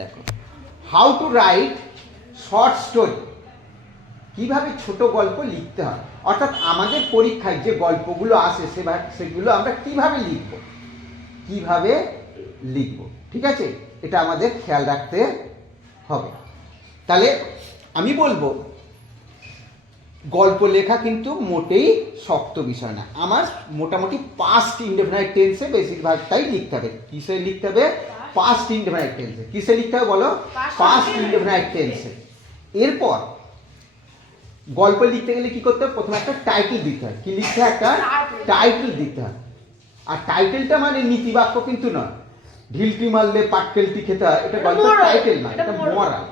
দেখো, how to right short story, কীভাবে ছোট গল্প লিখতে হয়, অর্থাৎ আমাদের পরীক্ষায় যে গল্পগুলো আসে সেগুলো আমরা কিভাবে লিখব, ঠিক আছে, এটা আমাদের খেয়াল রাখতে হবে। তাহলে আমি বলবো গল্প লেখা কিন্তু মোটেই শক্ত বিষয় না। আমার মোটামুটি পাস্ট ইনডেফিনাইট টেন্সে বেশিরভাগটাই লিখতে হবে। কিসে লিখতে হবে? পাস্ট ইনডেফিনাইট টেন্সে। কিসে লিখতে হবে বলো? পাস্ট ইনডেফিনাইট টেন্সে। এরপর গল্প লিখতে গেলে কি করতে হবে? প্রথমে একটা টাইটেল দিতে হয়। কি লিখতে হয়? একটা টাইটেল দিতে হয়। আর টাইটেলটা মানে নীতিবাক্য কিন্তু নয়, ঢিলটি মারলে পাটকেলটি খেতে হয়, এটা গল্পের টাইটেল নয়, এটা মরাল,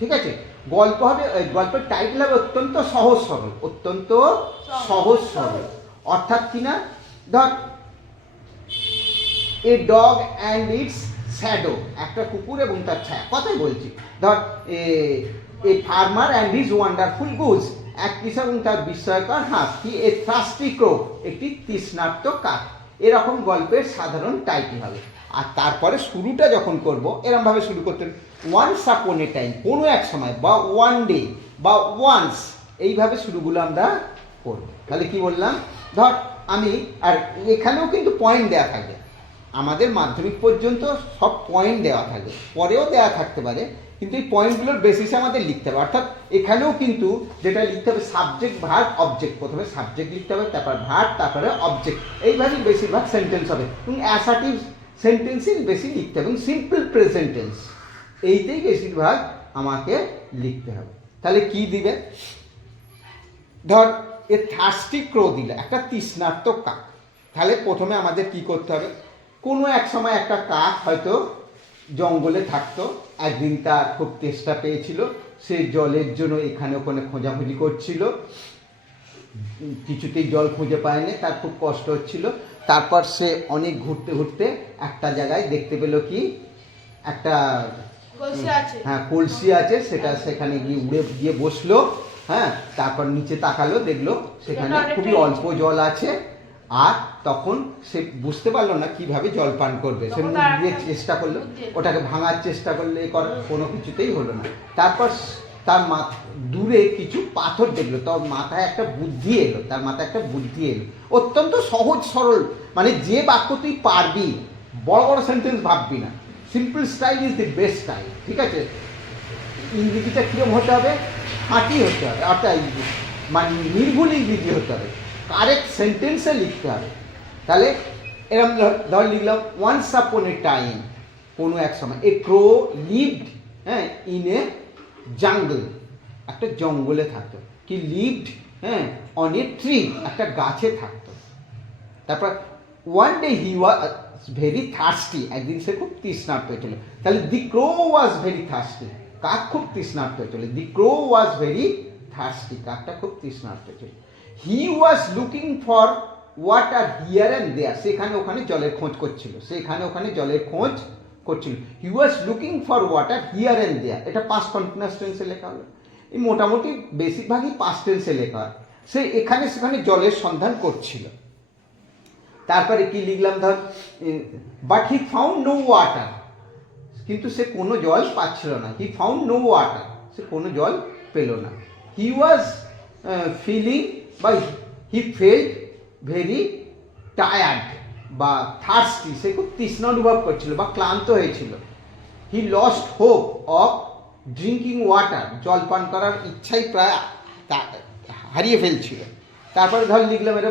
ঠিক আছে। গল্প হবে, গল্পের টাইটেল হবে অত্যন্ত সহজ সরল, অত্যন্ত সহজ সরল। অর্থাৎ কিনা, ধর a dog and its shadow, একটা কুকুর এবং তার ছায়া, কথাই বলছি। ধর a farmer and his wonderful goose, এক কৃষক এবং তার বিস্ময়কর হাঁস। কি এ থ্রাস্টি ক্রো, একটি তৃষ্ণার্ত কাক। এরকম গল্পের সাধারণ টাইটেল হবে। আর তারপরে শুরুটা যখন করব এরকমভাবে শুরু করতেন, ওয়ান্স আপন এ টাইম, কোনো এক সময়, বা ওয়ান ডে, বা ওয়ান্স, এইভাবে শুরুগুলো আমরা করব। তাহলে কি বললাম? ধর আমি, আর এখানেও কিন্তু পয়েন্ট দেওয়া থাকবে, আমাদের মাধ্যমিক পর্যন্ত সব পয়েন্ট দেওয়া থাকবে, পরেও দেওয়া থাকতে পারে, কিন্তু এই পয়েন্টগুলোর বেসিসে আমাদের লিখতে হবে। অর্থাৎ এখানেও কিন্তু যেটা লিখতে হবে সাবজেক্ট ভার্ব অবজেক্ট, প্রথমে সাবজেক্ট লিখতে হবে, তারপর ভার্ব, তারপরে অবজেক্ট, এইভাবেই বেশিরভাগ সেন্টেন্স হবে। এবং অ্যাসার্টিভ সেন্টেন্সই বেশি লিখতে হবে, এবং সিম্পল প্রেজেন্ট টেন্স, এইটাই বেশিরভাগ আমাকে লিখতে হবে। তাহলে কি দিবে? ধর এ থার্স্টি ক্রো দিলে, একটা তৃষ্ণার্ত কাক। তাহলে প্রথমে আমাদের কি করতে হবে? কোনো এক সময় একটা কাক হয়তো জঙ্গলে থাকতো, একদিন তার খুব তেষ্টা পেয়েছিল, সে জলের জন্য এখানে ওখানে খোঁজাখুঁজি করছিল, কিছুতেই জল খুঁজে পায়নি, তার খুব কষ্ট হচ্ছিল। তারপর সে অনেক ঘুরতে ঘুরতে একটা জায়গায় দেখতে পেল কি, একটা কলসি আছে, সেটা সেখানে গিয়ে উড়ে গিয়ে বসলো। হ্যাঁ, তারপর নিচে তাকালো, দেখলো সেখানে খুবই অল্প জল আছে। আর তখন সে বুঝতে পারলো না কিভাবে জল পান করবে, সে মুখ দিয়ে চেষ্টা করলো, ওটাকে ভাঙার চেষ্টা করলে কোনো কিছুতেই হলো না। তারপর তার দূরে কিছু পাথর দেখলো, তার মাথায় একটা বুদ্ধি এলো, অত্যন্ত সহজ সরল, মানে যে বাক্য তুই পারবি, বড় বড় সেন্টেন্স ভাববি না, simple style is the best style, ঠিক আছে। ইংরেজিটা কিরকম হতে হবে? খাঁটি হতে হবে, অর্থাৎ মানে নির্ভুল ইংরেজি হতে হবে, কারেক্ট সেন্টেন্সে লিখতে হবে। তাহলে এরকম ধর লিখলাম, ওয়ান্স আপন এ টাইম, কোনো এক সময়, এ ক্রো লিভড, হ্যাঁ, ইন এ জাঙ্গল, একটা জঙ্গলে থাকতো। কি লিভড, হ্যাঁ, অন এ ট্রি, একটা গাছে থাকতো। তারপর one day he was very thirsty, একদিন সে খুব তৃষ্ণার্ত হয়েছিল। তাহলে দি ক্রো ওয়াজ ভেরি থার্স্টি, কাক খুব তৃষ্ণার্ত হয়েছিল। দি ক্রো ওয়াজ ভেরি থার্স্টি, কাকটা খুব তৃষ্ণার্ত হয়েছিল। He was looking for water here and there, সেখানে ওখানে জলের খোঁজ করছিল, he was looking for water here and there, এটা পাস্ট কন্টিনিউয়াস টেন্সে লেখা হলো। এই মোটামুটি বেশিরভাগই পাস্ট টেন্সে লেখা হয়। সে এখানে সেখানে জলের সন্ধান করছিল। তারপরে কি লিখলাম? ধর, but he found no water, কিন্তু সে কোনো জল পাচ্ছিল না। হি ফাউন্ড নো ওয়াটার, সে কোনো জল পেল না। হি ওয়াজ ফিলিং বা হি ফেল্ট ভেরি টায়ার্ড বা থার্স্টি, সে খুব তৃষ্ণা অনুভব করছিল বা ক্লান্ত হয়েছিল। He lost hope of drinking water, জল পান করার ইচ্ছাই প্রায় হারিয়ে ফেলছিল। তারপরে ধর লিখলাম এটা,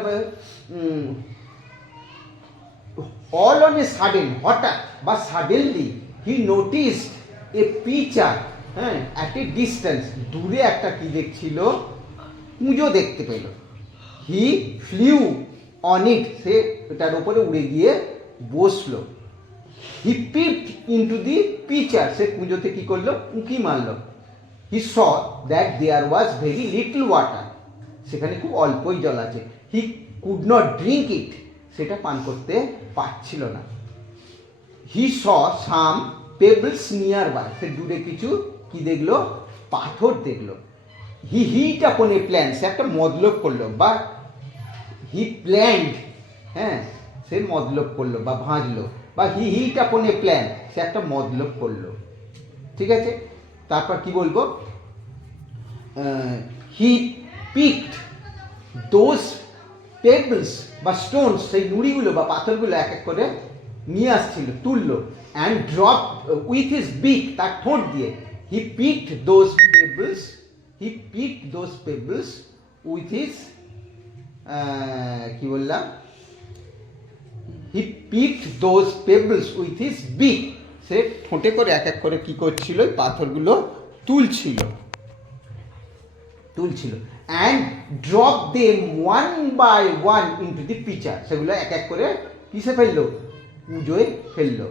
অল অন এ সাডেন, হঠাৎ বা সাডেনলি, হি নোটিসড এ পিচার, হ্যাঁ, অ্যাট এ ডিস্টেন্স, দূরে একটা কি দেখছিল? কুঁজো দেখতে পেল। হি ফ্লিউ অন ইট, সে এটার উপরে উড়ে গিয়ে বসলো। হি পিপড ইনটু দি পিচার, সে কুঁজোতে কি করলো? উঁকি মারলো। He saw that there was very little water, সেখানে খুব অল্পই জল আছে। He could not drink it, সেটা পান করতে পারছিল না। He saw some pebbles nearby, সে দূরে কিছু কি দেখলো? পাথর দেখলো। হি হিট আপন এ প্ল্যান, সে একটা মতলব করলো, বা হি প্ল্যান্ড, হ্যাঁ, সে মতলব করলো বা ভাঁজলো, বা হি হিট আপন এ প্ল্যান, সে একটা মতলব করলো। ঠিক আছে, তারপর কি বলবো, হি পিকড দোজ পেবলস বা স্টোনস, সেই নুড়িগুলো বা পাথরগুলো এক এক করে নিয়ে আসছিল, তুললো, অ্যান্ড ড্রপ উইথ হিজ বিক, তার ঠোঁট দিয়ে, he picked those pebbles, he picked those pebbles with his, কি বললাম, he picked those pebbles with his beak, সে ঠোঁটে করে এক এক করে কি করছিল, পাথরগুলো তুলছিল, and drop them one by one into the pitcher, সেগুলো এক এক করে কিসে ফেললো, পুজোয় ফেললো।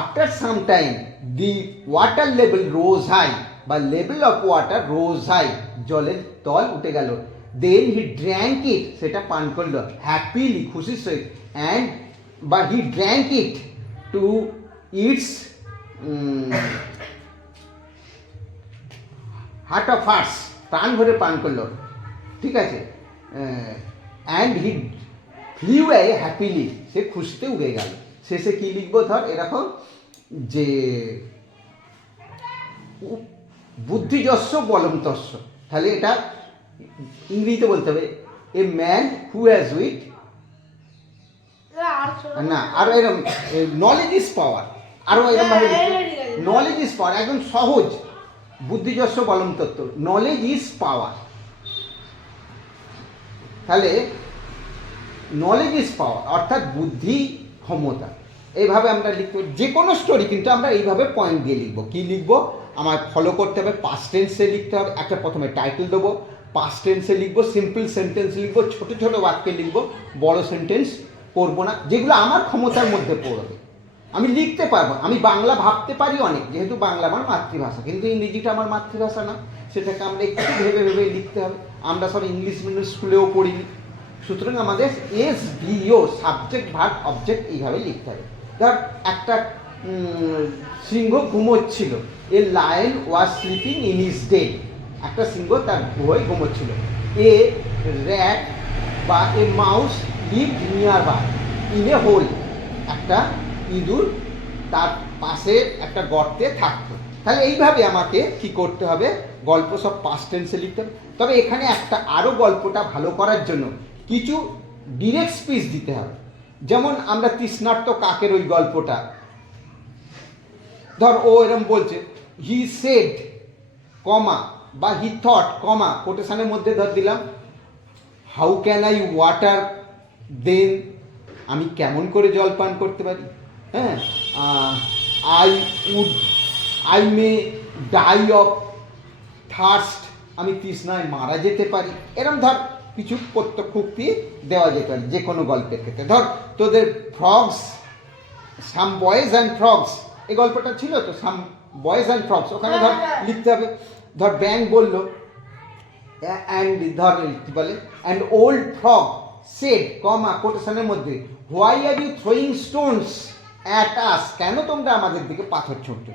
After some time the water level rose high, বা level of water rose high, জলের তল উঠে গেল। দেন হি ড্র্যাঙ্ক ইট, সেটা পান করলো হ্যাপিলি, খুশির সহিত, অ্যান্ড বা he drank it to its heart of hearts, প্রাণ ভরে পান করলো, ঠিক আছে, and he flew away happily, সে খুশিতে উড়ে গেল। শেষে কি লিখবো, ধর এরকম যে বুদ্ধিযস্য বলম তস্য, তাহলে এটা ইংরেজিতে বলতে হবে, a man who has wit, না আরো এরকম, নলেজ ইজ পাওয়ার, আরো এরকম ভাবে নলেজ ইজ পাওয়ার, একদম সহজ, বুদ্ধিযস্য বলম তত্ত্ব, নলেজ ইজ পাওয়ার, তাহলে নলেজ ইজ পাওয়ার অর্থাৎ বুদ্ধি ক্ষমতা, এইভাবে আমরা লিখতে, যে কোনো স্টোরি কিন্তু আমরা এইভাবে পয়েন্ট দিয়ে লিখবো। কি লিখবো, আমার ফলো করতে হবে, পাস্ট টেন্সে লিখতে হবে, একটা প্রথমে টাইটেল দেবো, পাস্ট টেন্সে লিখবো, সিম্পল সেন্টেন্স লিখবো, ছোট ছোট বাক্যে লিখবো, বড় সেন্টেন্স করবো না, যেগুলো আমার ক্ষমতার মধ্যে পড়বে, আমি লিখতে পারবো। আমি বাংলা ভাবতে পারি অনেক, যেহেতু বাংলা আমার মাতৃভাষা, কিন্তু ইংরেজিটা আমার মাতৃভাষা না, সেটাকে আমরা একটু ভেবে ভেবে লিখতে হবে। আমরা সব ইংলিশ মিডিয়াম স্কুলেও পড়িনি, সুতরাং আমাদের SVO, সাবজেক্ট ভার্ব অবজেক্ট, এইভাবে লিখতে হবে। ধর একটা সিংহ ঘুমোচ্ছিল, a lion was sleeping in his den, একটা সিংহ তার ভয়ে ঘুমোচ্ছিল। এ র্যাট বা a mouse lived nearby in a hole, একটা ইঁদুর তার পাশে একটা গর্তে থাকতো। তাহলে এইভাবে আমাকে কি করতে হবে, গল্প সব পাস্ট টেন্সে লিখতে হবে। তবে এখানে একটা আরও গল্পটা ভালো করার জন্য কিছু ডিরেক্ট স্পিচ দিতে হবে। যেমন আমরা তৃষ্ণার্ত কাকের ওই গল্পটা, ধর ও এরম বলছে, হি সেড কমা বা হি থট কমা, কোটেশনের মধ্যে ধর দিলাম, how can I water then, আমি কেমন করে জল পান করতে পারি, হ্যাঁ, I may die of thirst, আমি তৃষ্ণায় মারা যেতে পারি। এরম ধর কিছু প্রত্যক্ষোক্তি দেওয়া যেতে পারে যে কোনো গল্পের ক্ষেত্রে। ধর তোদের frogs, some boys and frogs, এই গল্পটা ছিল তো, সাম বয়েজ অ্যান্ড ফ্রগস, ওখানে ধর লিখতে হবে, ধর ব্যাং বললো, অ্যান্ড ধর কি বলে, and old frog said comma কোটেশনের মধ্যে, why are you throwing stones at us, কেন তোমরা আমাদের দিকে পাথর ছুঁড়ছো।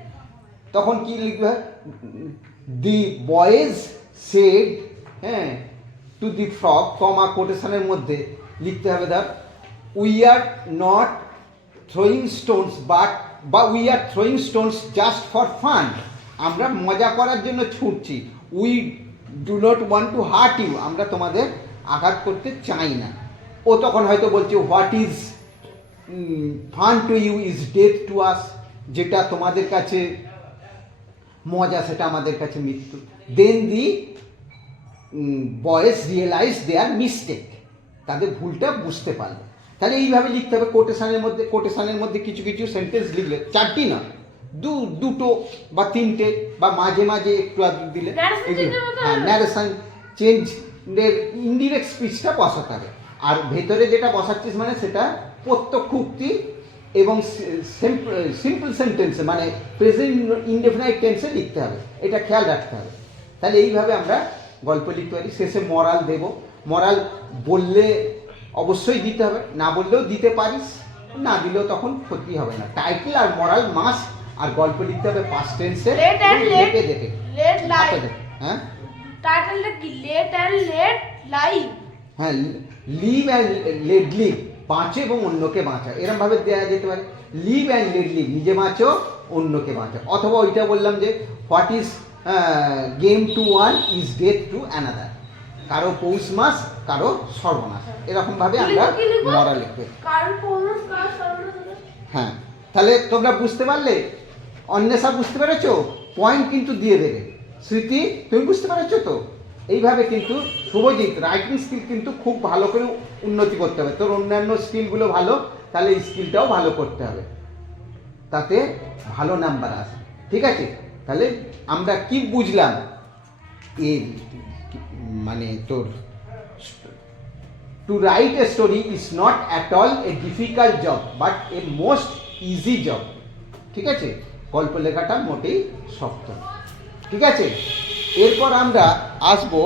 তখন কি লিখবে, দি বয়েজ সেড, হ্যাঁ, টু দি ফ্রগ কমা কোটেশনের মধ্যে লিখতে হবে, ধর we are not throwing stones but, বা we are throwing stones just for fun, আমরা মজা করার জন্য ছুটছি, we do not want to hurt you, আমরা তোমাদের আঘাত করতে চাই না। ও তখন হয়তো বলছে, what is fun to you is death to us, যেটা তোমাদের কাছে মজা সেটা আমাদের কাছে মৃত্যু। Then the boys realise their mistake, তাদের ভুলটা বুঝতে পারলো। তাহলে এইভাবে লিখতে হবে কোটেশনের মধ্যে কিছু কিছু সেন্টেন্স লিখলে, চারটি না, দুটো বা তিনটে, বা মাঝে মাঝে একটু আধটু দিলে, হ্যাঁ, ন্যারেশন চেঞ্জের ইনডিরেক্ট স্পিচটা বসাতে হবে। আর ভেতরে যেটা বসাচ্ছিস মানে সেটা প্রত্যক্ষ উক্তি এবং সিম্পল সেন্টেন্সে, মানে প্রেজেন্ট ইনডেফিনাইট টেন্সে লিখতে হবে, এটা খেয়াল রাখতে হবে। তাহলে এইভাবে আমরা গল্প লিখতে পারি। শেষে মরাল দেব, মরাল বললে অবশ্যই দিতে হবে, না বললেও দিতে পারিস, না দিলেও তখন ক্ষতি হবে না। টাইটেল আর মরাল মাস্ট, আর গল্প লিখতে হবে পাস্ট টেন্সে, লেটে যেতে, হ্যাঁ, টাইটেলটা কি, লেট অ্যান্ড লেট লাইভ, হ্যাঁ, লিভ অ্যান্ড লেট লিভ, বাঁচো এবং অন্যকে বাঁচা, এরকম ভাবে দেওয়া যেতে পারে। লিভ অ্যান্ড লেট লিভ, নিজে বাঁচো অন্যকে বাঁচাও, অথবা ওইটা বললাম যে what is game to one is death to another, কারো পৌষ মাস কারো সর্বনাশ, এরকমভাবে আমরা কি লিখবো? মরা লিখবে। কার পৌষ কার সর্বনাশ হলো? হ্যাঁ, তাহলে তোমরা বুঝতে পারলে? অন্বেষা বুঝতে পেরেছো? পয়েন্ট কিন্তু দিয়ে দেবে। স্মৃতি তুমি বুঝতে পেরেছো তো? এইভাবে কিন্তু শুভজিৎ রাইটিং স্কিল কিন্তু খুব ভালো করে উন্নতি করতে হবে। তোর অন্যান্য স্কিলগুলো ভালো, তাহলে এই স্কিলটাও ভালো করতে হবে, তাতে ভালো নাম্বার আসে। ঠিক আছে, তাহলে আমরা কি বুঝলাম? এর মানে তোর to write a story is not at all a difficult job but a most easy job. ঠিক আছে, গল্প লেখাটা মোটেই শক্ত না। ঠিক আছে, এরপর আমরা আসবো